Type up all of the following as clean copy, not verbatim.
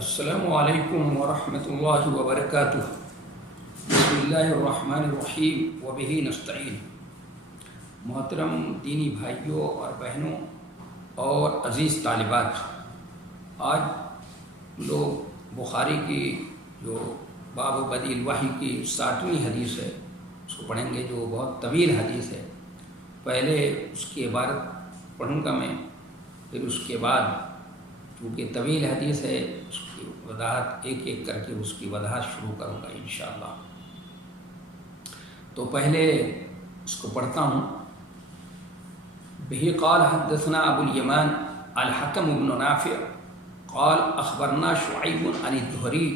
السلام علیکم ورحمۃ اللہ وبرکاتہ۔ بسم اللہ الرحمن الرحیم وبہ نستعین۔ محترم دینی بھائیوں اور بہنوں اور عزیز طالبات، آج لوگ بخاری کی جو باب بدیع الوحی کی 60ویں حدیث ہے اس کو پڑھیں گے، جو بہت طویل حدیث ہے۔ پہلے اس کی عبارت پڑھوں گا میں، پھر اس کے بعد چونکہ طویل حدیث ہے اس کی وضاحت ایک ایک کر کے اس کی وضاحت شروع کروں گا انشاءاللہ۔ تو پہلے اس کو پڑھتا ہوں۔ بہ قال حدثنا ابو الیمان الحکم بن نافع قال اخبرنا شعیب عن الزہری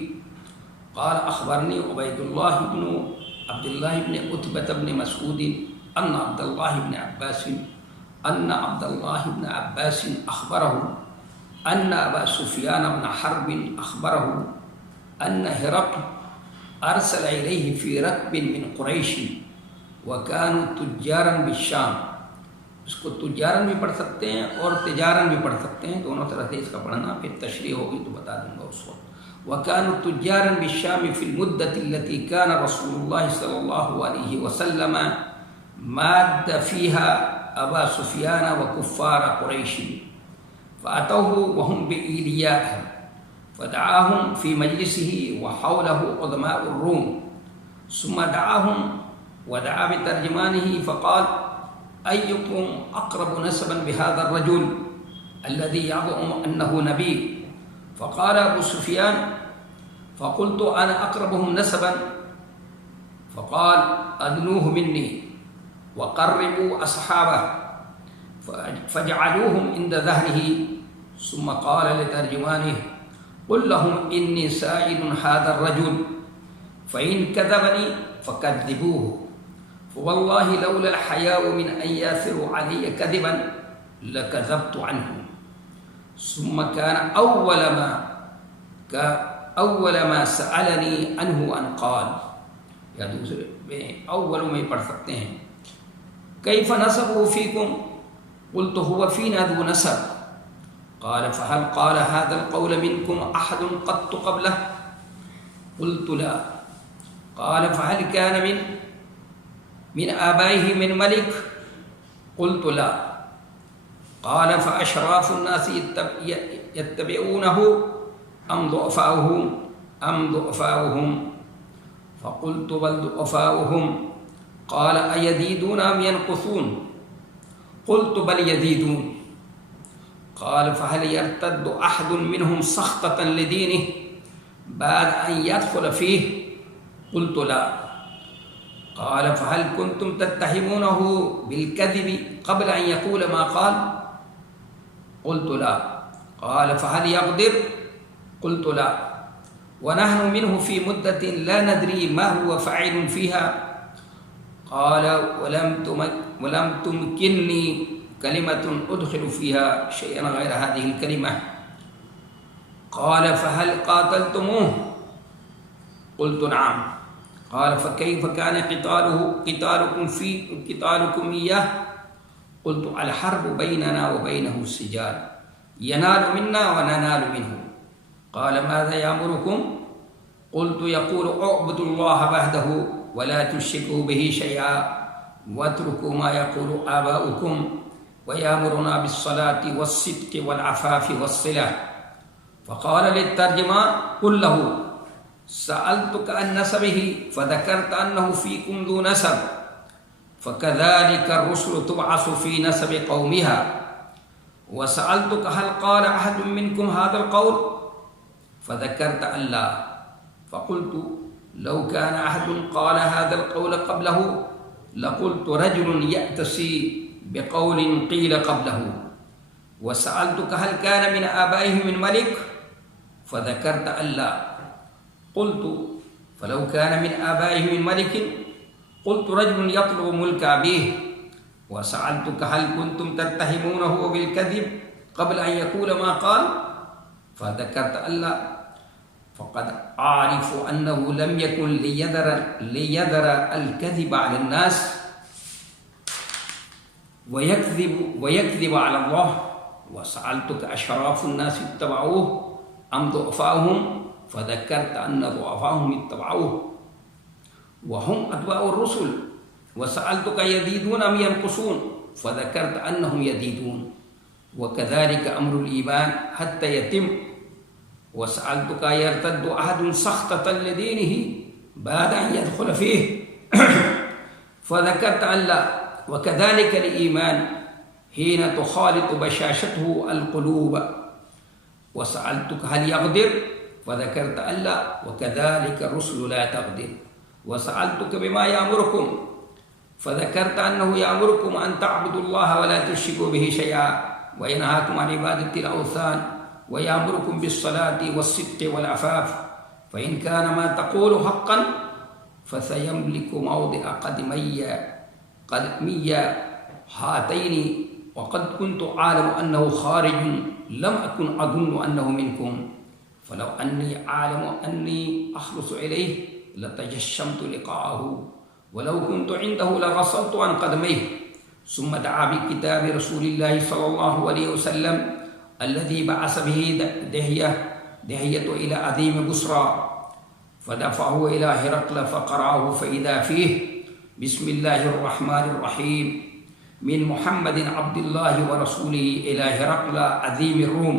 قال اخبرنی عبید اللہ بن عبد اللہ بن عتبہ بن مسعود ان عبد اللہ بن عباس اخبرہ ان ابا سفیان بن حرب اخبرہ ان ہرقل ارسل الیہ فی رکب من قریش وکانوا تجارا بالشام۔ اس کو تجارا بھی پڑھ سکتے ہیں اور تجارا بھی پڑھ سکتے ہیں، دونوں طرح سے اس کا پڑھنا، پھر تشریح ہوگی تو بتا دوں گا اس وقت۔ وکانوا تجارا بالشام فی المدۃ التي كان رسول اللہ صلی اللہ علیہ وسلم ماد فیها ابا سفیان وکفار قریش فأتوه وهم بإيلياء فدعاهم في مجلسه وحوله عظماء الروم، ثم دعاهم ودعا بترجمانه فقال أيكم أقرب نسبا بهذا الرجل الذي يزعم أنه نبي؟ فقال أبو سفيان فقلت أنا أقربهم نسبا، فقال أدنوه مني وقربوا أصحابه، فجعلوهم عند ظهره، ثم قال لترجمانه قل لهم إني سائل هذا الرجل فإن كذبني فكذبوه، فوالله لولا الحياء من أن ياثروا علي كذبا لكذبت عنه، ثم كان أول ما سألني عنه أن قال، یا دوسرے میں اول میں پڑھ سکتے ہیں، كيف نسبه فيكم؟ قلت هو فينا ذو نسب، قال فهل قال هذا القول منكم أحد قط قبله؟ قلت لا، قال فهل كان من آبائه من ملك؟ قلت لا، قال فأشراف الناس يتبعونه أم ضعفاؤهم؟ فقلت بل ضعفاؤهم، قال أيزيدون أم ينقصون؟ قلت بل يزيدون، قال فهل يرتد أحد منهم سخطة لدينه بعد أن يدخل فيه؟ قلت لا، قال فهل كنتم تتهمونه بالكذب قبل أن يقول ما قال؟ قلت لا، قال فهل يغدر؟ قلت لا، ونحن منه في مدة لا ندري ما هو فاعل فيها، قال ولم تمكنني كلمة أدخل فيها شيئا غير هذه الكلمة، قال فهل قاتلتموه؟ قلت نعم، قال فكيف كان قتالكم إياه؟ قلت الحرب بيننا وبينه السجال، ينال منا وننال منه، قال ماذا يأمركم؟ قلت يقول اعبدوا الله وحده ولا تشركوا به شيئا واتركوا ما يقول آباؤكم ويأمرنا بالصلاة والصدق والعفاف والصلة، فقال للترجمان قل له سألتك عن نسبه فذكرت أنه فيكم ذو نسب، فكذلك الرسل تبعث في نسب قومها، وسألتك هل قال أحد منكم هذا القول فذكرت أن لا، فقلت لو كان أحد قال هذا القول قبله لقلت رجل يأتسي بقول قيل قبله، وسألتك هل كان من آبائه من ملك فذكرت أن لا، قلت فلو كان من آبائه من ملك قلت رجل يطلب ملك أبيه، وسألتك هل كنتم تتهمونه بالكذب قبل أن يقول ما قال فذكرت أن لا، فقد أعرف أنه لم يكن ليذر الكذب على الناس ويكذب على الله، وسألتك أشراف الناس اتبعوه أم ضعفاؤهم فذكرت أن ضعفاؤهم اتبعوه وهم أتباع الرسل، وسألتك يزيدون أم ينقصون فذكرت أنهم يزيدون، وكذلك أمر الإيمان حتى يتم، وسألتك يرتد أحد سخطة لدينه بعد أن يدخل فيه فذكرت أن لا، وكذلك الإيمان حين تخالط بشاشته القلوب، وسألتك هل يقدر فذكرت أن لا، وكذلك الرسل لا تقدر، وسألتك بما يأمركم فذكرت أنه يأمركم أن تعبدوا الله ولا تشركوا به شيئا، وينهاكم عن عبادة الأوثان، ويأمركم بالصلاة والصدق والعفاف، فإن كان ما تقول حقا فسيملك موضع قدمي هاتين، وقد كنت أعلم أنه خارج لم أكن أظن أنه منكم، فلو أني أعلم أني أخلص إليه لتجشمت لقاءه، ولو كنت عنده لغسلت عن قدميه. ثم دعا بكتاب رسول الله صلى الله عليه وسلم الذي بعث به دحية إلى عظيم بصرى، فدفعه إلى هرقل فقرأه فإذا فيه: بسم الله الرحمن الرحيم، من محمد عبد الله ورسوله إلى هرقل عظيم الروم،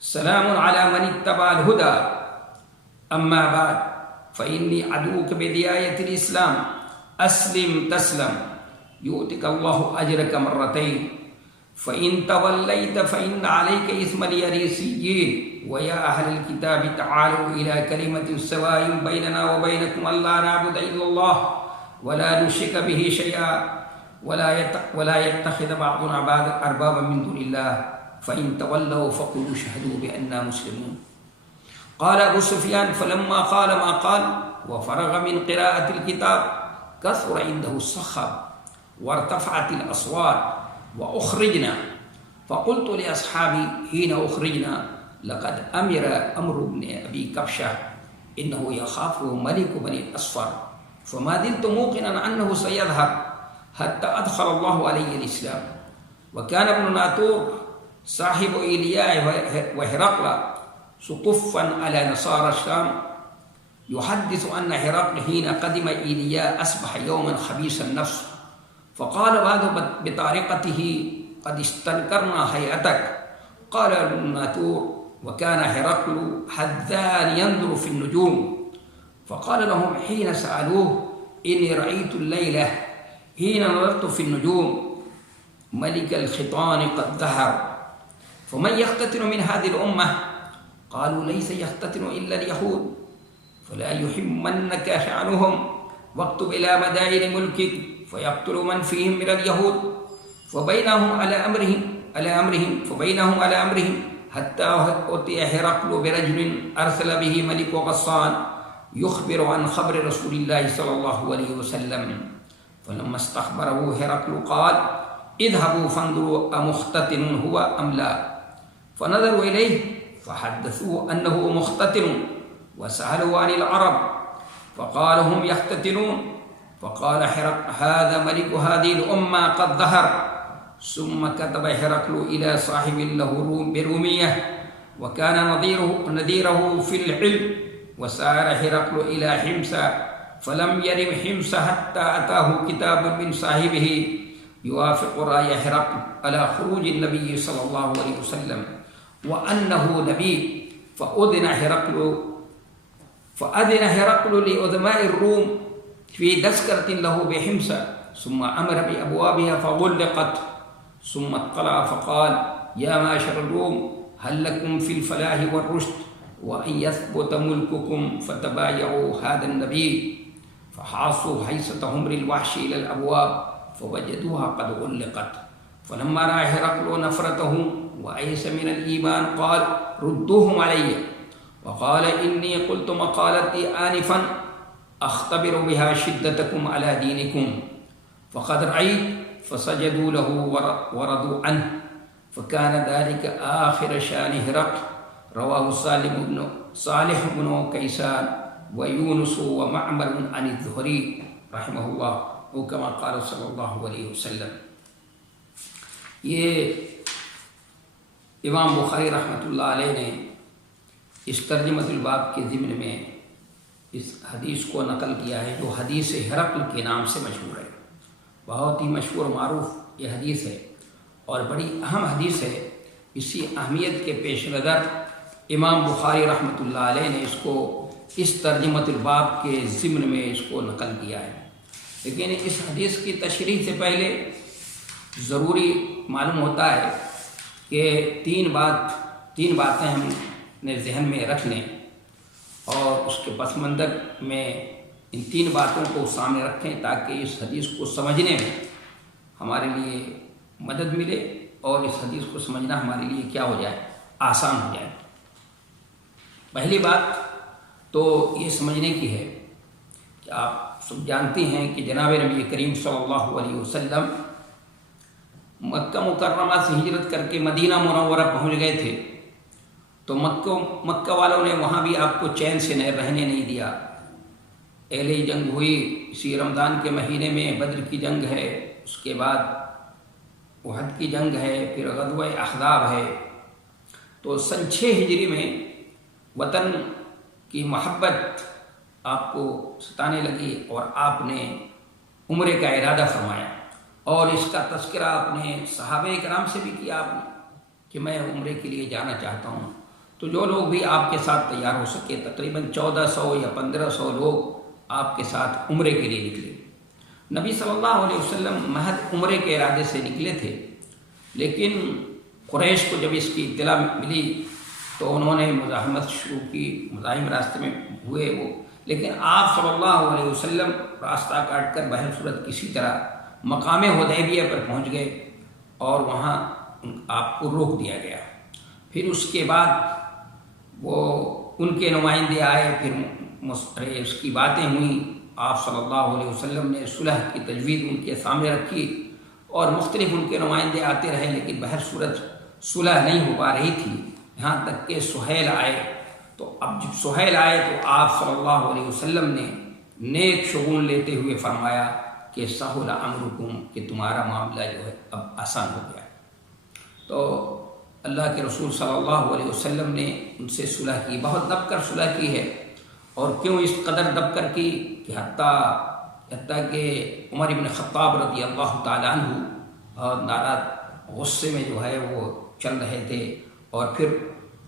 سلام على من اتبع الهدى، أما بعد فإني أدعوك بدعاية الإسلام، أسلم تسلم يؤتك الله أجرك مرتين، فإن توليت فإن عليك إثم اليريسيين، ويا أهل الكتاب تعالوا إلى كلمة سواء بيننا وبينكم ألا نعبد إلا الله ولا نشرك به شيئا ولا يتخذ بعضنا بعضا أربابا من دون الله، فإن تولوا فقولوا اشهدوا بأننا مسلمون. قال أبو سفيان: فلما قال ما قال وفرغ من قراءة الكتاب كثر عنده الصخب وارتفعت الأصوات وأخرجنا، فقلت لأصحابي حين أخرجنا: لقد أمر بن أبي كبشة إنه يخاف ملك بني الأصفر، فما زلت موقنا أنه سيظهر حتى أدخل الله عليه الإسلام. وكان ابن ناطور صاحب إيليا وهرقل سقفا على نصارى الشام يحدث أن هرقل حين قدم إيليا أصبح يوما خبيث النفس، فقال بعض بطريقته: قد استنكرنا هيئتك. قال ابن ناطور: وكان هرقل حذان ينظر في النجوم، فقال لهم حين سألوه: إني رأيت الليلة حين نظرت في النجوم ملك الخطان قد ظهر، فمن يختتن من هذه الأمة؟ قالوا: ليس يختتن إلا اليهود، فلا يهمنك شأنهم، واكتب إلى مدائن ملكك فيقتل من فيهم من اليهود، فبينهم على أمرهم حتى أتي هرقل برجل أرسل به ملك غسان يخبر عن خبر رسول الله صلى الله عليه وسلم، فلما استخبره هرقل قال: اذهبوا فانظروا أمختتن هو أم لا، فنظروا إليه فحدثوه أنه مختتن، وسألوا عن العرب فقال: هم يختتنون، فقال هرقل: هذا ملك هذه الأمة قد ظهر. ثم كتب هرقل إلى صاحب له برومية وكان نذيره في العلم، وسار هرقل إلى حمص فلم يرم حمص حتى أتاه كتاب من صاحبه يوافق رأي هرقل على خروج النبي صلى الله عليه وسلم وأنه نبي، فأذن هرقل لعظماء الروم في تذكرة له بحمص، ثم أمر بأبوابها فغلقت، ثم اطلع فقال: يا معشر الروم، هل لكم في الفلاح والرشد وأن يثبت ملككم فتبايعوا هذا النبي؟ فحاصوا حيصة همر الوحش إلى الأبواب فوجدوها قد غلقت، فلما رأى هرقل نفرتهم وأيس من الإيمان قال: ردوهم علي. وقال: إني قلت مقالتي آنفا أختبر بها شدتكم على دينكم، فقد رأيت، فسجدوا له ورضوا عنه، فكان ذلك آخر شان هرقل. رواه صالح بن كيسان ويونس ومعمر عن الزهري رحمه الله، وكما قال صلی اللہ علیہ وسلم. یہ امام بخاری رحمۃ اللہ علیہ نے اس ترجمۃ الباب کے ضمن میں اس حدیث کو نقل کیا ہے جو حدیث ہرقل کے نام سے مشہور ہے۔ بہت ہی مشہور و معروف یہ حدیث ہے اور بڑی اہم حدیث ہے۔ اسی اہمیت کے پیش نظر امام بخاری رحمۃ اللہ علیہ نے اس کو اس ترجمۃ الباب کے ضمن میں اس کو نقل کیا ہے۔ لیکن اس حدیث کی تشریح سے پہلے ضروری معلوم ہوتا ہے کہ تین باتیں ہم نے ذہن میں رکھ لیں اور اس کے پس منظر میں ان تین باتوں کو سامنے رکھیں تاکہ اس حدیث کو سمجھنے میں ہمارے لیے مدد ملے اور اس حدیث کو سمجھنا ہمارے لیے کیا ہو جائے، آسان ہو جائے۔ پہلی بات تو یہ سمجھنے کی ہے کہ آپ سب جانتے ہیں کہ جناب نبی کریم صلی اللہ علیہ وسلم مکہ مکرمہ سے ہجرت کر کے مدینہ منورہ پہنچ گئے تھے، تو مکہ والوں نے وہاں بھی آپ کو چین سے رہنے نہیں دیا۔ اہل جنگ ہوئی، اسی رمضان کے مہینے میں بدر کی جنگ ہے، اس کے بعد احد کی جنگ ہے، پھر غزوہ احزاب ہے۔ تو سن 6 ہجری میں وطن کی محبت آپ کو ستانے لگی اور آپ نے عمرے کا ارادہ فرمایا اور اس کا تذکرہ اپنے صحابہ کرام سے بھی کیا آپ نے کہ میں عمرے کے لیے جانا چاہتا ہوں۔ تو جو لوگ بھی آپ کے ساتھ تیار ہو سکے، تقریباً 1400 یا 1500 لوگ آپ کے ساتھ عمرے کے لیے نکلے۔ نبی صلی اللہ علیہ وسلم محض عمرے کے ارادے سے نکلے تھے، لیکن قریش کو جب اس کی اطلاع ملی تو انہوں نے مزاحمت شروع کی، مزاحم راستے میں ہوئے وہ، لیکن آپ صلی اللہ علیہ وسلم راستہ کاٹ کر بہر صورت کسی طرح مقام حدیبیہ پر پہنچ گئے اور وہاں آپ کو روک دیا گیا۔ پھر اس کے بعد وہ ان کے نمائندے آئے، پھر اس کی باتیں ہوئیں، آپ صلی اللہ علیہ وسلم نے صلح کی تجویز ان کے سامنے رکھی اور مختلف ان کے نمائندے آتے رہے، لیکن بہر صورت صلح نہیں ہو پا رہی تھی، یہاں تک کہ سہیل آئے۔ تو اب جب سہیل آئے تو آپ صلی اللہ علیہ وسلم نے نیک شگون لیتے ہوئے فرمایا کہ سہل امرکم، کہ تمہارا معاملہ جو ہے اب آسان ہو گیا۔ تو اللہ کے رسول صلی اللہ علیہ وسلم نے ان سے صلح کی، بہت دب کر صلح کی ہے، اور کیوں اس قدر دب کر کی کہ حتیٰ کہ عمر بن خطاب رضی اللہ تعالیٰ عنہ اور ناراض غصے میں جو ہے وہ چل رہے تھے، اور پھر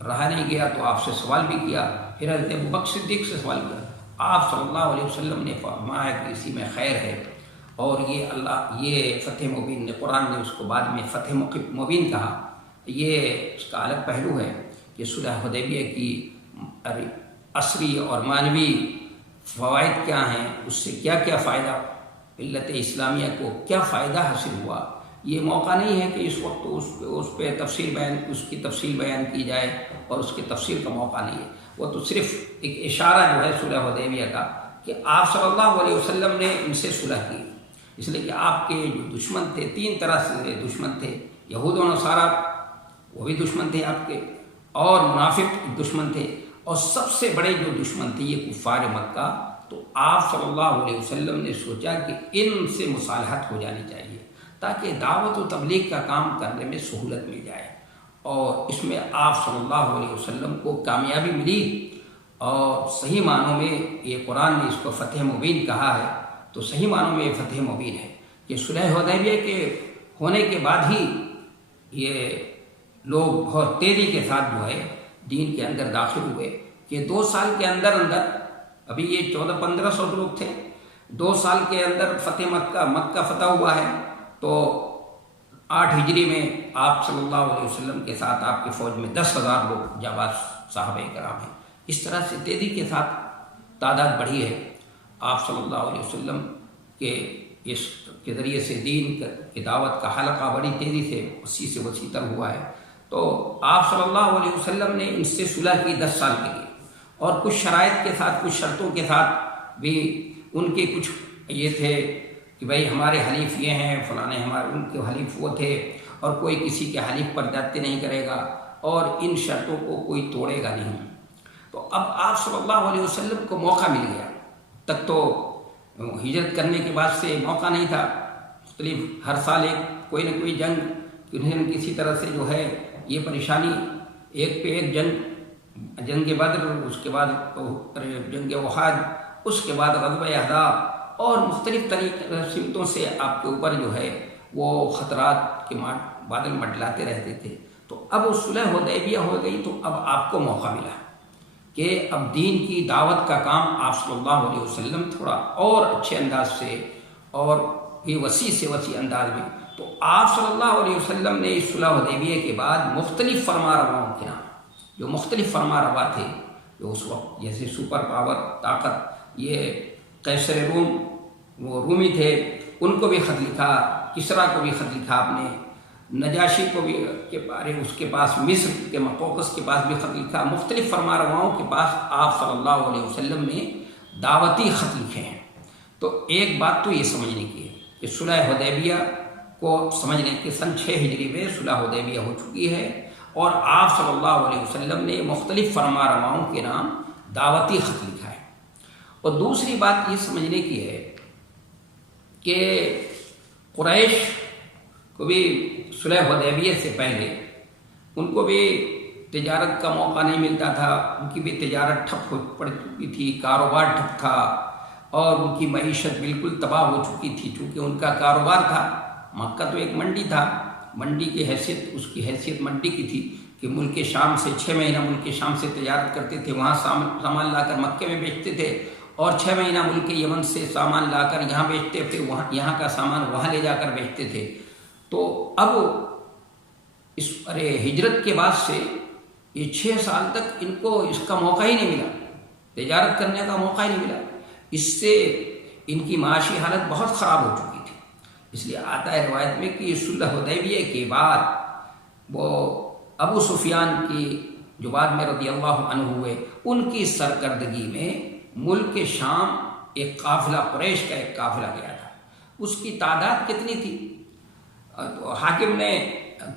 رہا نہیں گیا تو آپ سے سوال بھی کیا، پھر حضرت ابوبکر صدیق سے سوال کیا۔ آپ صلی اللہ علیہ وسلم نے فرمایا کہ اسی میں خیر ہے، اور یہ فتح مبین نے، قرآن نے اس کو بعد میں فتح مبین کہا۔ یہ اس کا الگ پہلو ہے کہ صلح حدیبیہ کی عصری اور معنوی فوائد کیا ہیں، اس سے کیا کیا فائدہ ملت اسلامیہ کو کیا فائدہ حاصل ہوا۔ یہ موقع نہیں ہے کہ اس وقت اس پہ اس کی تفصیل بیان کی جائے، اور اس کی تفصیل کا موقع نہیں ہے۔ وہ تو صرف ایک اشارہ جو ہے صلح حدیبیہ کا کہ آپ صلی اللہ علیہ وسلم نے ان سے صلح کی، اس لیے کہ آپ کے جو دشمن تھے، 3 طرح سے دشمن تھے، یہود و نصارہ وہ بھی دشمن تھے آپ کے، اور منافق دشمن تھے، اور سب سے بڑے جو دشمن تھے یہ کفار مکہ۔ تو آپ صلی اللہ علیہ وسلم نے سوچا کہ ان سے مصالحت ہو جانی چاہیے تاکہ دعوت و تبلیغ کا کام کرنے میں سہولت مل جائے، اور اس میں آپ صلی اللہ علیہ وسلم کو کامیابی ملی، اور صحیح معنوں میں یہ قرآن نے اس کو فتح مبین کہا ہے، تو صحیح معنوں میں یہ فتح مبین ہے کہ صلح حدیبیہ کے ہونے کے بعد ہی یہ لوگ بہت تیزی کے ساتھ جو ہے دین کے اندر داخل ہوئے، کہ 2 سال کے اندر ابھی یہ 1400-1500 لوگ تھے، 2 سال کے اندر فتح مکہ فتح ہوا ہے۔ تو 8 ہجری میں آپ صلی اللہ علیہ وسلم کے ساتھ آپ کی فوج میں 10,000 لوگ جانباز صحابہ کرام ہیں۔ اس طرح سے تیزی کے ساتھ تعداد بڑھی ہے۔ آپ صلی اللہ علیہ وسلم کے اس کے ذریعے سے دین کی دعوت کا حلقہ بڑی تیزی سے وسیع تر ہوا ہے۔ تو آپ صلی اللہ علیہ وسلم نے ان سے صلح کی 10 سال کے لیے، اور کچھ شرائط کے ساتھ، کچھ شرطوں کے ساتھ بھی۔ ان کے کچھ یہ تھے کہ بھائی ہمارے حلیف یہ ہیں، فلانے ان کے حلیف وہ تھے، اور کوئی کسی کے حلیف پر جاتے نہیں کرے گا، اور ان شرطوں کو کوئی توڑے گا نہیں۔ تو اب آپ صلی اللہ علیہ وسلم کو موقع مل گیا، تک تو ہجرت کرنے کے بعد سے موقع نہیں تھا، مختلف ہر سال کوئی نہ کوئی جنگ کسی طرح سے جو ہے یہ پریشانی، ایک پہ ایک جنگ جنگ بدر، اس کے بعد جنگ احد، اس کے بعد غزوہ احزاب، اور مختلف سمتوں سے آپ کے اوپر جو ہے وہ خطرات کے بادل منڈلاتے رہتے تھے۔ تو اب صلح حدیبیہ ہو گئی تو اب آپ کو موقع ملا کہ اب دین کی دعوت کا کام آپ صلی اللہ علیہ وسلم تھوڑا اور اچھے انداز سے اور یہ وسیع سے وسیع انداز میں، تو آپ صلی اللہ علیہ وسلم نے اس صلح حدیبیہ کے بعد مختلف فرما رواؤں کے نام، جو مختلف فرما روا تھے جو اس وقت جیسے سپر پاور طاقت، یہ قیصر روم، وہ رومی تھے، ان کو بھی خط لکھا، کسریٰ کو بھی خط لکھا آپ نے، نجاشی کو بھی کے بارے اس کے پاس، مصر کے مقوقس کے پاس بھی خط لکھا، مختلف فرما رواؤں کے پاس آپ صلی اللہ علیہ وسلم نے دعوتی خط لکھے ہیں۔ تو ایک بات تو یہ سمجھنے کی ہے کہ صلح حدیبیہ کو سمجھنے کے سن 6 ہجری میں صلح حدیبیہ ہو چکی ہے، اور آپ صلی اللہ علیہ وسلم نے مختلف فرما رواؤں کے نام دعوتی خط لکھا ہے۔ اور دوسری بات یہ سمجھنے کی ہے کہ قریش کو بھی صلح حدیبیہ سے پہلے ان کو بھی تجارت کا موقع نہیں ملتا تھا، ان کی بھی تجارت ٹھپ ہو پڑ چکی تھی، کاروبار ٹھپ تھا، اور ان کی معیشت بالکل تباہ ہو چکی تھی، چونکہ ان کا کاروبار تھا، مکہ تو ایک منڈی تھا، منڈی کی حیثیت، اس کی حیثیت منڈی کی تھی کہ ملک شام سے 6 مہینہ ملک شام سے تجارت کرتے تھے، وہاں سامان لا کر مکے میں بیچتے تھے، اور 6 مہینہ ملک یمن سے سامان لا کر یہاں بیچتے، پھر وہاں یہاں کا سامان وہاں لے جا کر بیچتے تھے۔ تو اب اس ہجرت کے بعد سے یہ 6 سال تک ان کو اس کا موقع ہی نہیں ملا، تجارت کرنے کا موقع ہی نہیں ملا، اس سے ان کی معاشی حالت بہت خراب ہو چکی تھی۔ اس لیے آتا ہے روایت میں کہ صلح حدیبیہ کے بعد وہ ابو سفیان کی جو بعد میں رضی اللہ عنہ ہوئے، ان کی سرکردگی میں ملک شام ایک قافلہ، قریش کا ایک قافلہ گیا تھا۔ اس کی تعداد کتنی تھی؟ تو حاکم نے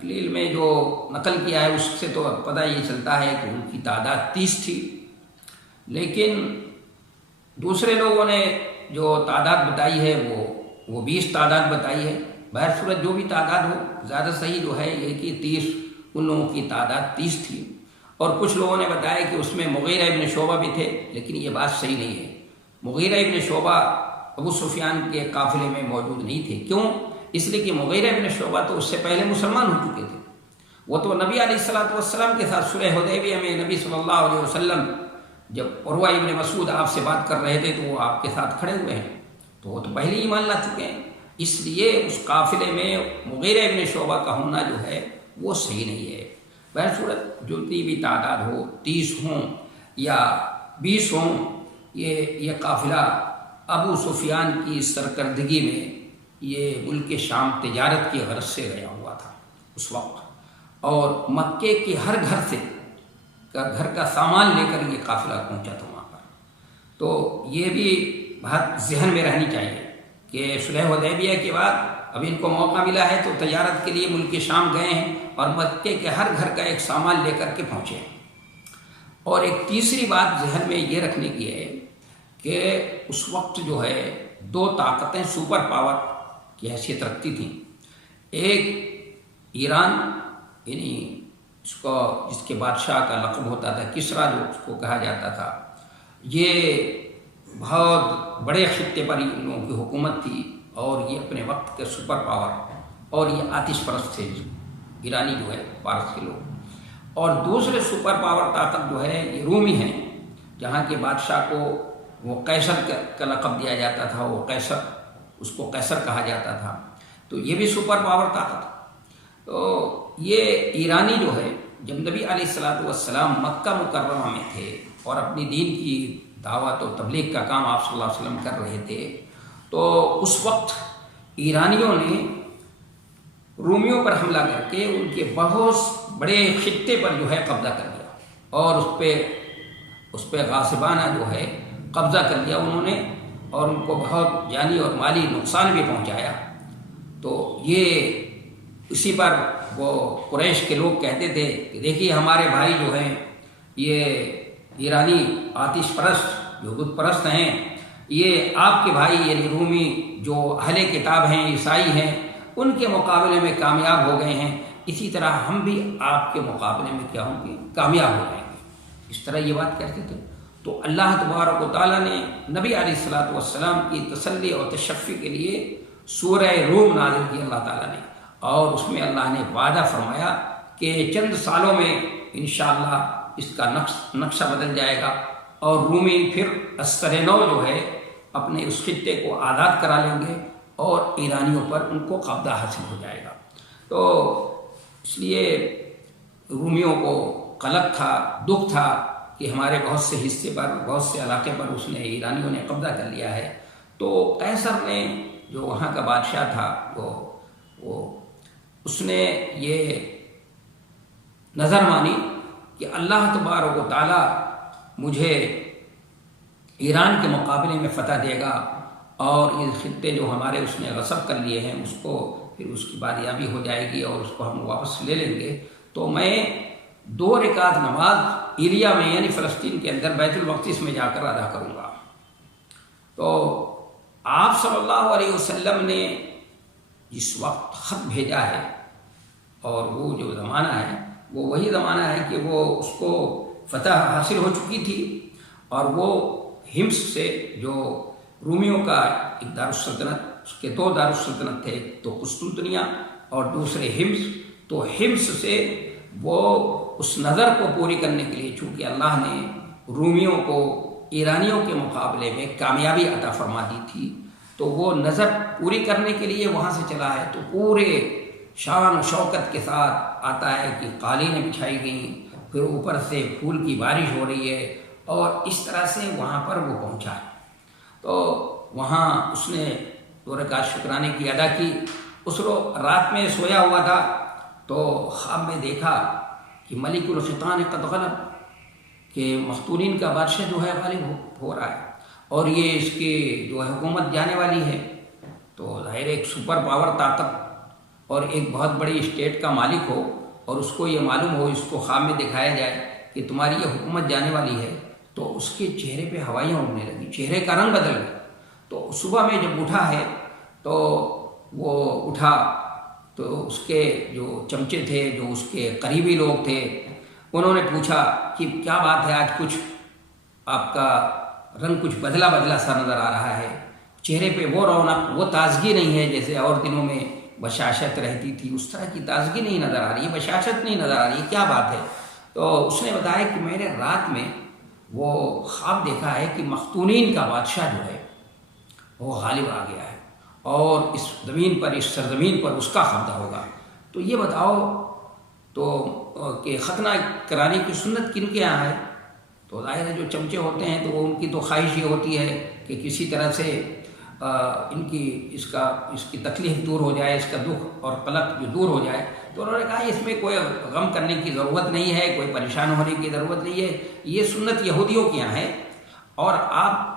دلیل میں جو نقل کیا ہے اس سے تو پتہ یہ چلتا ہے کہ ان کی تعداد 30 تھی، لیکن دوسرے لوگوں نے جو تعداد بتائی ہے وہ 20 تعداد بتائی ہے۔ بہر صورت جو بھی تعداد ہو، زیادہ صحیح جو ہے یہ کہ 30، ان لوگوں کی تعداد 30 تھی، اور کچھ لوگوں نے بتایا کہ اس میں مغیرہ ابن شعبہ بھی تھے، لیکن یہ بات صحیح نہیں ہے۔ مغیرہ ابن شعبہ ابو سفیان کے قافلے میں موجود نہیں تھے۔ کیوں؟ اس لیے کہ مغیرہ ابن شعبہ تو اس سے پہلے مسلمان ہو چکے تھے، وہ تو نبی علیہ السلام کے ساتھ صلح حدیبیہ میں نبی صلی اللہ علیہ وسلم جب عروہ ابن مسعود آپ سے بات کر رہے تھے تو وہ آپ کے ساتھ کھڑے ہوئے ہیں، تو وہ تو پہلے ہی ایمان لا چکے ہیں، اس لیے اس قافلے میں مغیرہ ابن شعبہ کا ہونا جو ہے وہ صحیح نہیں ہے۔ بہر صورت جتنی بھی تعداد ہو، 30 ہوں یا 20 ہوں، یہ قافلہ ابو سفیان کی سرکردگی میں یہ ملک شام تجارت کی غرض سے گیا ہوا تھا اس وقت، اور مکے کے ہر گھر سے گھر کا سامان لے کر یہ قافلہ پہنچا تھا وہاں پر۔ تو یہ بھی بات ذہن میں رہنی چاہیے کہ صلح حدیبیہ کے بعد اب ان کو موقع ملا ہے تو تجارت کے لیے ملک شام گئے ہیں، اور مکے کے ہر گھر کا ایک سامان لے کر کے پہنچے ہیں۔ اور ایک تیسری بات ذہن میں یہ رکھنے کی ہے کہ اس وقت جو ہے 2 طاقتیں سپر پاور کی حیثیت رکھتی تھیں، ایک ایران، یعنی جس کے بادشاہ کا لقب ہوتا تھا کسریٰ، جو اس کو کہا جاتا تھا، یہ بہت بڑے خطے پر ان لوگوں کی حکومت تھی، اور یہ اپنے وقت کے سپر پاور، اور یہ آتش پرست تھے ایرانی جو ہے فارس کے لوگ۔ اور دوسرے سپر پاور طاقت جو ہے یہ رومی ہیں، جہاں کے بادشاہ کو وہ قیصر کا لقب دیا جاتا تھا، وہ قیصر، اس کو قیصر کہا جاتا تھا، تو یہ بھی سپر پاور طاقت۔ تو یہ ایرانی جو ہے جب نبی علیہ السلام مکہ مکرمہ میں تھے اور اپنی دین کی دعوت و تبلیغ کا کام آپ صلی اللہ علیہ وسلم کر رہے تھے، تو اس وقت ایرانیوں نے رومیوں پر حملہ کر کے ان کے بہت بڑے خطے پر جو ہے قبضہ کر لیا، اور اس پہ غاصبانہ جو ہے قبضہ کر لیا انہوں نے، اور ان کو بہت جانی اور مالی نقصان بھی پہنچایا۔ تو یہ اسی پر وہ قریش کے لوگ کہتے تھے کہ دیکھیے ہمارے بھائی جو ہیں یہ ایرانی آتش پرست جو بت پرست ہیں، یہ آپ کے بھائی یعنی رومی جو اہل کتاب ہیں، عیسائی ہیں، ان کے مقابلے میں کامیاب ہو گئے ہیں، اسی طرح ہم بھی آپ کے مقابلے میں کیا ہوں گے، کامیاب ہو جائیں گے۔ اس طرح یہ بات کرتے تھے۔ تو اللہ تبارک و تعالیٰ نے نبی علیہ الصلوۃ والسلام کی تسلی اور تشفی کے لیے سورہ روم نازل کی اللہ تعالیٰ نے، اور اس میں اللہ نے وعدہ فرمایا کہ چند سالوں میں انشاءاللہ اس کا نقشہ بدل جائے گا، اور رومی پھر عسکر نو جو ہے اپنے اس خطے کو آزاد کرا لیں گے، اور ایرانیوں پر ان کو قبضہ حاصل ہو جائے گا۔ تو اس لیے رومیوں کو قلق تھا، دکھ تھا کہ ہمارے بہت سے حصے پر، بہت سے علاقے پر اس نے ایرانیوں نے قبضہ کر لیا ہے۔ تو قیصر نے جو وہاں کا بادشاہ تھا وہ اس نے یہ نظر مانی کہ اللہ تبارک و تعالیٰ مجھے ایران کے مقابلے میں فتح دے گا، اور یہ خطے جو ہمارے اس نے غصب کر لیے ہیں اس کو پھر اس کی بازیابی ہو جائے گی اور اس کو ہم واپس لے لیں گے۔ تو میں 2 رکعت نماز ایریا میں یعنی فلسطین کے اندر بیت المقدس میں جا کر ادا کروں گا۔ تو آپ صلی اللہ علیہ وسلم نے جس وقت خط بھیجا ہے، اور وہ جو زمانہ ہے وہ وہی زمانہ ہے کہ وہ اس کو فتح حاصل ہو چکی تھی، اور وہ ہمس سے جو رومیوں کا ایک دارالسلطنت، اس کے 2 دارالسلطنت تھے، تو قسطنطنیہ اور دوسرے ہمس، تو ہمس سے وہ اس نظر کو پوری کرنے کے لیے، چونکہ اللہ نے رومیوں کو ایرانیوں کے مقابلے میں کامیابی عطا فرما دی تھی، تو وہ نظر پوری کرنے کے لیے وہاں سے چلا ہے۔ تو پورے شان و شوکت کے ساتھ آتا ہے کہ قالینیں بچھائی گئیں، پھر اوپر سے پھول کی بارش ہو رہی ہے، اور اس طرح سے وہاں پر وہ پہنچا ہے۔ تو وہاں اس نے 2 رکعت شکرانے کی ادا کی۔ اس رات میں سویا ہوا تھا، تو خواب میں دیکھا کہ ملک الختان قد غلب، کہ مختونین کا بادشاہ جو ہے غالب ہو رہا ہے، اور یہ اس کی جو ہے حکومت جانے والی ہے۔ تو ظاہر ایک سپر پاور طاقت اور ایک بہت بڑی اسٹیٹ کا مالک ہو، اور اس کو یہ معلوم ہو، اس کو خواب میں دکھایا جائے کہ تمہاری یہ حکومت جانے والی ہے، تو اس کے چہرے پہ ہوائیاں اڑنے لگی، چہرے کا رنگ بدل گیا۔ تو صبح میں جب اٹھا ہے تو وہ اٹھا تو اس کے جو چمچے تھے، جو اس کے قریبی لوگ تھے، انہوں نے پوچھا کہ کیا بات ہے، آج کچھ آپ کا رنگ کچھ بدلا بدلا سا نظر آ رہا ہے، چہرے پہ وہ رونق، وہ تازگی نہیں ہے جیسے اور دنوں میں بشاشت رہتی تھی، اس طرح کی تازگی نہیں نظر آ رہی ہے، بشاشت نہیں نظر آ رہی ہے، کیا بات ہے؟ تو اس نے بتایا کہ میں نے رات میں وہ خواب دیکھا ہے کہ مختونین کا بادشاہ جو ہے وہ غالب آ گیا ہے، اور اس زمین پر، اس سرزمین پر اس کا قبضہ ہوگا۔ تو یہ بتاؤ تو کہ ختنہ کرانے کی سنت کن کے یہاں ہے؟ تو ظاہر ہے جو چمچے ہوتے ہیں تو وہ ان کی تو خواہش یہ ہوتی ہے کہ کسی طرح سے ان کی اس کی تکلیف دور ہو جائے، اس کا دکھ اور قلق جو دور ہو جائے۔ تو انہوں نے کہا اس میں کوئی غم کرنے کی ضرورت نہیں ہے، کوئی پریشان ہونے کی ضرورت نہیں ہے، یہ سنت یہودیوں کے یہاں ہے، اور آپ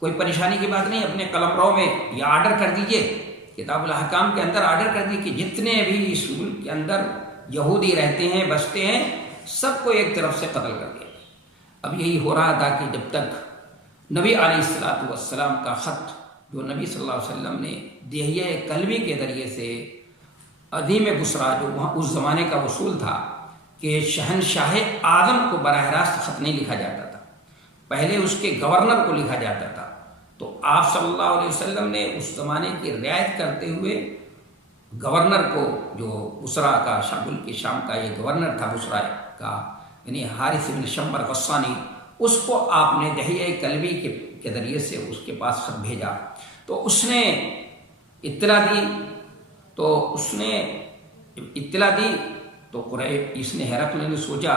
کوئی پریشانی کی بات نہیں، اپنے قلمرو میں یہ آرڈر کر دیجئے، کتاب الاحکام کے اندر آرڈر کر دیجئے کہ جتنے بھی اس ملک کے اندر یہودی رہتے ہیں، بستے ہیں، سب کو ایک طرف سے قتل کر دیا۔ اب یہی ہو رہا تھا کہ جب تک نبی علیہ الصلوۃ والسلام کا خط جو نبی صلی اللہ علیہ وسلم نے دہیہ کلبی کے ذریعے سے عظیم بصرا جو وہاں اس زمانے کا اصول تھا کہ شہنشاہ اعظم کو براہ راست خط نہیں لکھا جاتا تھا، پہلے اس کے گورنر کو لکھا جاتا تھا۔ تو آپ صلی اللہ علیہ وسلم نے اس زمانے کی رعایت کرتے ہوئے گورنر کو، جو بصرا کا ملک شام کا یہ گورنر تھا بصرا کا، یعنی حارث بن شمر غسانی، اس کو آپ نے دہیہ کلبی کے ذریعے سے اس کے پاس خط بھیجا۔ تو اس نے اطلاع دی تو اس نے ہرقل نے سوچا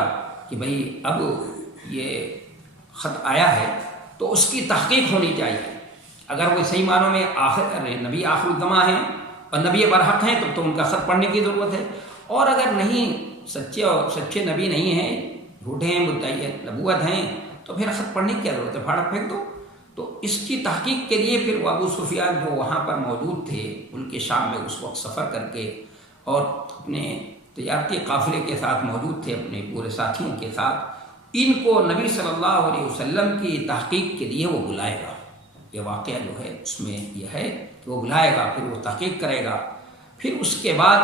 کہ بھئی اب یہ خط آیا ہے تو اس کی تحقیق ہونی چاہیے، اگر وہ صحیح معنوں میں نبی آخر الزماں ہیں اور نبی برحق ہیں تو ان کا خط پڑھنے کی ضرورت ہے، اور اگر نہیں سچے نبی نہیں ہیں، جھوٹے ہیں، مدعی نبوت ہیں، تو پھر خط پڑھنے کی کیا ضرورت ہے، پھاڑ پھینک دو۔ تو اس کی تحقیق کے لیے پھر ابو سفیان جو وہاں پر موجود تھے ملک شام میں اس وقت سفر کر کے، اور اپنے تجارتی قافلے کے ساتھ موجود تھے، اپنے پورے ساتھیوں کے ساتھ، ان کو نبی صلی اللہ علیہ وسلم کی تحقیق کے لیے وہ بلائے گا۔ یہ واقعہ جو ہے اس میں یہ ہے کہ وہ بلائے گا، پھر وہ تحقیق کرے گا، پھر اس کے بعد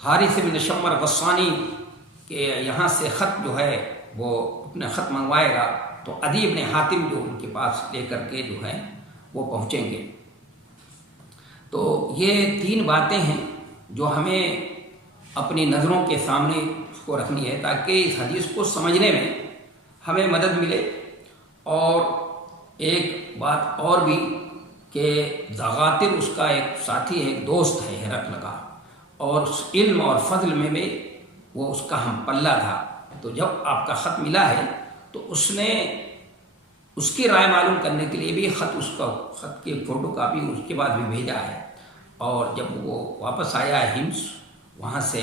حارث بن شمر غسانی کے یہاں سے خط جو ہے وہ اپنا خط منگوائے گا تو عدی بن حاتم جو ان کے پاس لے کر کے جو ہے وہ پہنچیں گے۔ تو یہ 3 باتیں ہیں جو ہمیں اپنی نظروں کے سامنے اس کو رکھنی ہے تاکہ اس حدیث کو سمجھنے میں ہمیں مدد ملے۔ اور ایک بات اور بھی کہ زغاتر اس کا ایک ساتھی ہے، ایک دوست ہے ہرقل کا، اور علم اور فضل میں بھی وہ اس کا ہم پلہ تھا۔ تو جب آپ کا خط ملا ہے تو اس نے اس کی رائے معلوم کرنے کے لیے بھی خط کی فوٹو کاپی اس کے بعد بھی بھیجا ہے، اور جب وہ واپس آیا ہے ہمس وہاں سے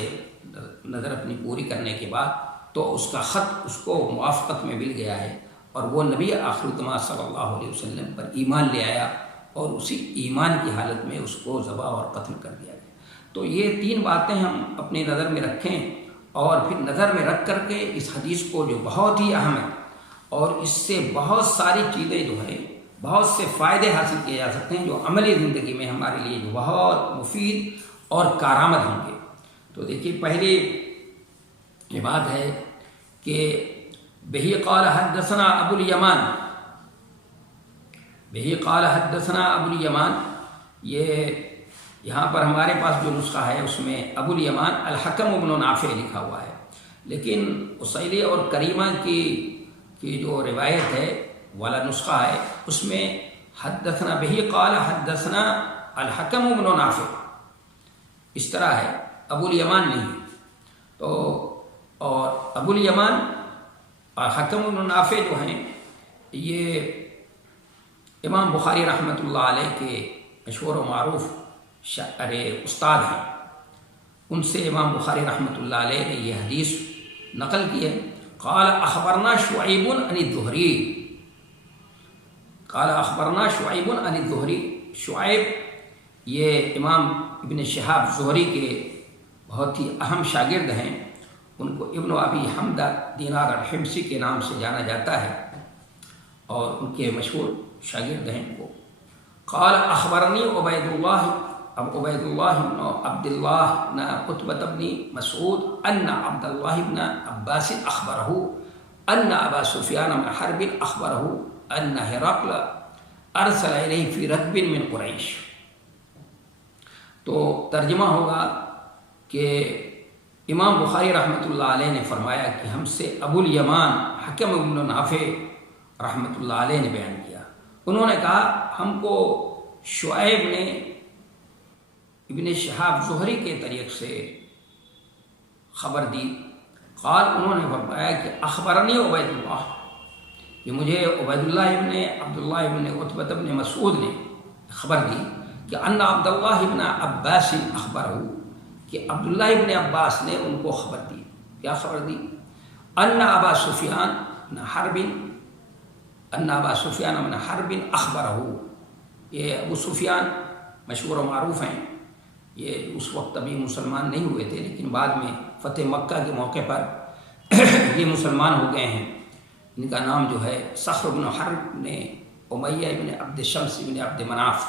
نظر اپنی پوری کرنے کے بعد تو اس کا خط اس کو موافقت میں مل گیا ہے، اور وہ نبی آخر الزماں صلی اللہ علیہ وسلم پر ایمان لے آیا، اور اسی ایمان کی حالت میں اس کو ذبح اور قتل کر دیا گیا۔ تو یہ 3 باتیں ہم اپنی نظر میں رکھیں، اور پھر نظر میں رکھ کر کے اس حدیث کو جو بہت ہی اہم ہے، اور اس سے بہت ساری چیزیں جو ہیں، بہت سے فائدے حاصل کیے جا سکتے ہیں جو عملی زندگی میں ہمارے لیے جو بہت مفید اور کارآمد ہوں گے۔ تو دیکھیے پہلی یہ بات ہے کہ بہی قال حدثنا ابو الیمان، بہی قال حدثنا ابو الیمان، یہ یہاں پر ہمارے پاس جو نسخہ ہے اس میں ابو الیمان الحکم بن نافع لکھا ہوا ہے، لیکن اسیلی اور کریمہ کی جو روایت ہے والا نسخہ ہے اس میں حدثنا بہی قال حدثنا الحکم بن نافع اس طرح ہے، ابو الیمان نہیں۔ تو اور ابو الیمان اور حکم بن نافع جو ہیں یہ امام بخاری رحمۃ اللہ علیہ کے مشہور و معروف استاد ہیں، ان سے امام بخاری رحمۃ اللہ علیہ نے یہ حدیث نقل کی ہے۔ قال اخبرنا شعیب عن الزہری، قال اخبرنا شعیب عن الزہری، شعیب یہ امام ابن شہاب زہری کے بہت ہی اہم شاگرد ہیں، ان کو ابن ابی حمدہ دینار الحمصی کے نام سے جانا جاتا ہے، اور ان کے مشہور شاگرد ہیں وہ۔ قال اخبرنی عبید اللہ، اب عبید اللہ بن عبد اللہ بن قطبۃ بن مسعود ان عبد اللہ بن عباس اخبرہ ان ابا سفیان بن حرب اخبرہ ان ہرقل ارسل الیہ فی رکب من قریش۔ تو ترجمہ ہوگا کہ امام بخاری رحمۃ اللہ علیہ نے فرمایا کہ ہم سے ابو الیمان حکم بن نافع رحمۃ اللہ علیہ نے بیان کیا، انہوں نے کہا ہم کو شعیب نے ابن شہاب زہری کے طریق سے خبر دی۔ قال انہوں نے فرمایا کہ اخبرنی عبید اللہ، کہ مجھے عبید اللہ ابن عبداللہ ابن عتبہ ابن مسعود نے خبر دی کہ ان عبداللہ ابن عباس اخبرہ، کہ عبداللہ ابن عباس نے ان کو خبر دی۔ کیا خبر دی؟ ان ابا سفیان بن حرب، ان ابا سفیان بن حرب اخبرہ، یہ ابو سفیان مشہور و معروف ہیں، یہ اس وقت ابھی مسلمان نہیں ہوئے تھے، لیکن بعد میں فتح مکہ کے موقع پر یہ مسلمان ہو گئے ہیں۔ ان کا نام جو ہے صخر بن حرب نے امیہ ابن عبد شمس ابن عبد مناف،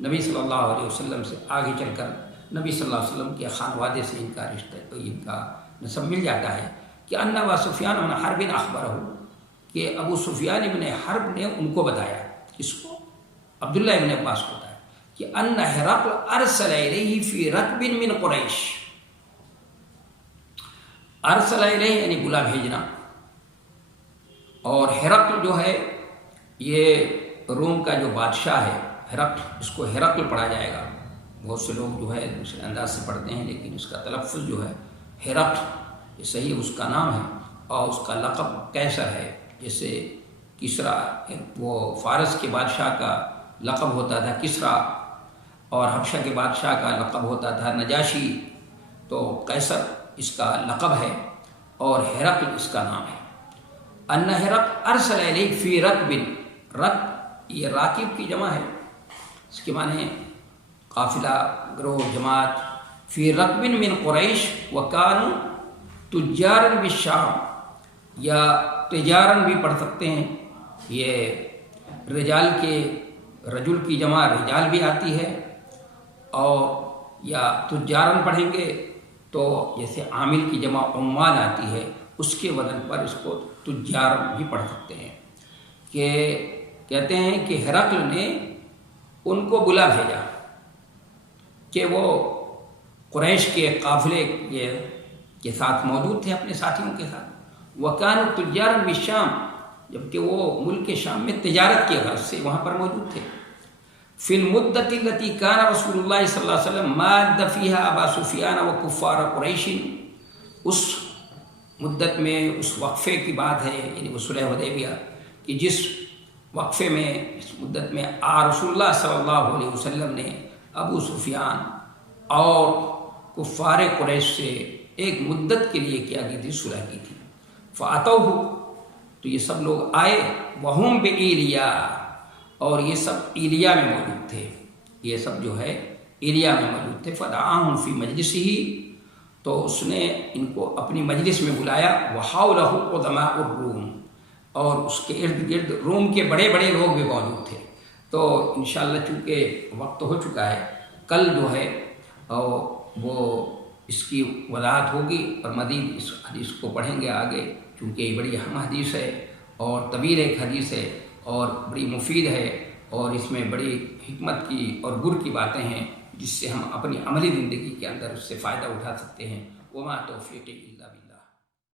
نبی صلی اللہ علیہ وسلم سے آگے چل کر نبی صلی اللہ علیہ وسلم کے خانوادے سے ان کا رشتہ، ان کا نسب مل جاتا ہے کہ ان ابا سفیان بن حرب اخبرہ، کہ ابو سفیان ابن حرب نے ان کو بتایا، اس کو عبداللہ ابن عباس کو بتایا کہ ان ہرقل ارسل الیہ فی رکب من قریش، ارسل الیہ یعنی بلا بھیجنا، اور ہرقل جو ہے یہ روم کا جو بادشاہ ہے، ہرقل، اس کو ہرقل پڑھا جائے گا، بہت سے لوگ جو ہے دوسرے انداز سے پڑھتے ہیں، لیکن اس کا تلفظ جو ہے ہرقل، یہ صحیح اس کا نام ہے، اور اس کا لقب قیصر ہے، جیسے کسرا وہ فارس کے بادشاہ کا لقب ہوتا تھا کسرا، اور حبشہ کے بادشاہ کا لقب ہوتا تھا نجاشی، تو قیصر اس کا لقب ہے اور ہرقل اس کا نام ہے۔ ان ہرقل ارسل الیہ فی رکب، رکب یہ راکب کی جمع ہے، اس کے معنی قافلہ، گروہ، جماعت، فی رکب من قریش وکانوا تجارا بالشام، یا تجارن بھی پڑھ سکتے ہیں، یہ رجال کے رجل کی جمع رجال بھی آتی ہے، اور یا تجارن پڑھیں گے تو جیسے عامل کی جمع عمال آتی ہے، اس کے وزن پر اس کو تجار بھی پڑھ سکتے ہیں، کہ کہتے ہیں کہ ہرقل نے ان کو بلا بھیجا کہ وہ قریش کے قافلے کے ساتھ موجود تھے، اپنے ساتھیوں کے ساتھ، وَكَانُوا تُجَّارًا بِالشَّامِ، جبکہ وہ ملک شام میں تجارت کے غرض سے وہاں پر موجود تھے۔ فِي الْمُدَّةِ الَّتِي كَانَ رسول اللہ صلی اللہ علیہ وسلم مَادَّ فِيهَا أَبَا سُفْيَانَ وَكُفَّارَ قُرَيْشٍ، اس مدت میں، اس وقفے کی بات ہے، یعنی وہ صلح حدیبیہ کہ جس وقفے میں، اس مدت میں رسول اللہ صلی اللہ علیہ وسلم نے ابو سفیان اور کفار قریش سے ایک مدت کے لیے کیا کی تھی، صلح کی تھی۔ فَأَتَوْهُ، تو یہ سب لوگ آئے، وَهُمْ بِإِيلِيَا، اور یہ سب ایلیا میں موجود تھے، یہ سب جو ہے ایلیا میں موجود تھے۔ فَدَعَاهُمْ فِي مَجْلِسِهِ، تو اس نے ان کو اپنی مجلس میں بلایا، وَحَوْلَهُ قُدَمَاءُ الرُّومِ، اور اس کے ارد گرد روم کے بڑے بڑے لوگ بھی موجود تھے۔ تو انشاءاللہ چونکہ وقت ہو چکا ہے، کل جو ہے وہ اس کی وضاحت ہوگی اور مزید اس حدیث کو پڑھیں گے آگے، چونکہ یہ بڑی اہم حدیث ہے اور طویل ایک حدیث ہے اور بڑی مفید ہے، اور اس میں بڑی حکمت کی اور گر کی باتیں ہیں جس سے ہم اپنی عملی زندگی کے اندر اس سے فائدہ اٹھا سکتے ہیں۔ وما توفیقی الا باللہ۔